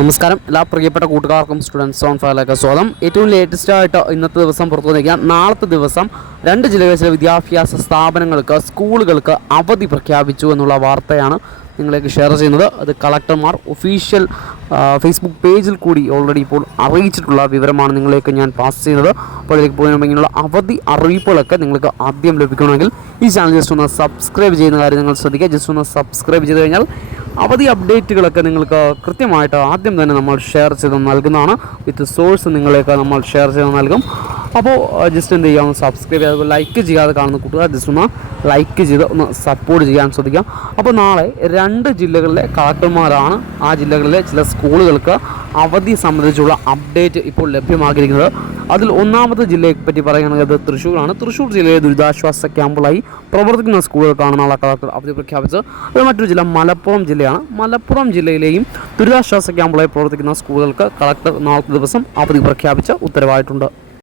നമസ്കാരം എല്ലാ പ്രിയപ്പെട്ട കൂട്ടുകാർക്കും സ്റ്റുഡൻസ് ഓൺ ഫയറിലേക്ക് സ്വാഗതം. ഏറ്റവും ലേറ്റസ്റ്റ് ആയിട്ട് ഇന്നത്തെ ദിവസം പുറത്തു വന്നിരിക്കുക നാളത്തെ ദിവസം 2 ജില്ലകളിലെ വിദ്യാഭ്യാസ സ്ഥാപനങ്ങൾക്ക് സ്കൂളുകൾക്ക് അവധി പ്രഖ്യാപിച്ചു എന്നുള്ള വാർത്തയാണ് നിങ്ങളിലേക്ക് ഷെയർ ചെയ്യുന്നത്. അത് കളക്ടർമാർ ഒഫീഷ്യൽ ഫേസ്ബുക്ക് പേജിൽ കൂടി ഓൾറെഡി ഇപ്പോൾ അറിയിച്ചിട്ടുള്ള വിവരമാണ് നിങ്ങളിലേക്ക് ഞാൻ പാസ് ചെയ്യുന്നത്. അപ്പോൾ ഇതിലേക്ക് പോകുമ്പോൾ ഇങ്ങനെയുള്ള അവധി അറിയിപ്പുകളൊക്കെ നിങ്ങൾക്ക് ആദ്യം ലഭിക്കണമെങ്കിൽ ഈ ചാനൽ ജസ്റ്റ് ഒന്ന് സബ്സ്ക്രൈബ് ചെയ്യുന്ന കാര്യം നിങ്ങൾ ശ്രദ്ധിക്കുക. ജസ്റ്റ് ഒന്ന് സബ്സ്ക്രൈബ് ചെയ്ത് കഴിഞ്ഞാൽ അവധി അപ്ഡേറ്റുകളൊക്കെ നിങ്ങൾക്ക് കൃത്യമായിട്ട് ആദ്യം തന്നെ നമ്മൾ ഷെയർ ചെയ്ത് നൽകുന്നതാണ്. വിത്ത് സോഴ്സ് നിങ്ങളേക്ക് നമ്മൾ ഷെയർ ചെയ്ത് നൽകും. അപ്പോൾ ജസ്റ്റ് എന്ത് ചെയ്യുക, ഒന്ന് സബ്സ്ക്രൈബ് ചെയ്യാതെ ലൈക്ക് ചെയ്യാതെ കാണുന്ന കൂട്ടുകാർ ജസ്റ്റ് ഒന്ന് ലൈക്ക് ചെയ്ത് ഒന്ന് സപ്പോർട്ട് ചെയ്യാൻ ശ്രദ്ധിക്കാം. അപ്പോൾ നാളെ 2 ജില്ലകളിലെ കളക്ടർമാരാണ് ആ ജില്ലകളിലെ ചില സ്കൂളുകൾക്ക് അവധി സംബന്ധിച്ചുള്ള അപ്ഡേറ്റ് ഇപ്പോൾ ലഭ്യമാക്കിയിരിക്കുന്നത്. അതിൽ ഒന്നാമത്തെ ജില്ലയെ പറ്റി പറയുകയാണെങ്കിൽ അത് തൃശ്ശൂരാണ്. തൃശ്ശൂർ ജില്ലയിലെ ദുരിതാശ്വാസ ക്യാമ്പുകളായി പ്രവർത്തിക്കുന്ന സ്കൂളുകൾക്കാണ് നാളെ കളക്ടർ അവധി പ്രഖ്യാപിച്ചത്. അത് മറ്റൊരു ജില്ല മലപ്പുറം ജില്ലയാണ്. മലപ്പുറം ജില്ലയിലെയും ദുരിതാശ്വാസ ക്യാമ്പുകളായി പ്രവർത്തിക്കുന്ന സ്കൂളുകൾക്ക് കളക്ടർ നാളത്തെ ദിവസം അവധി പ്രഖ്യാപിച്ച ഉത്തരവായിട്ടുണ്ട്.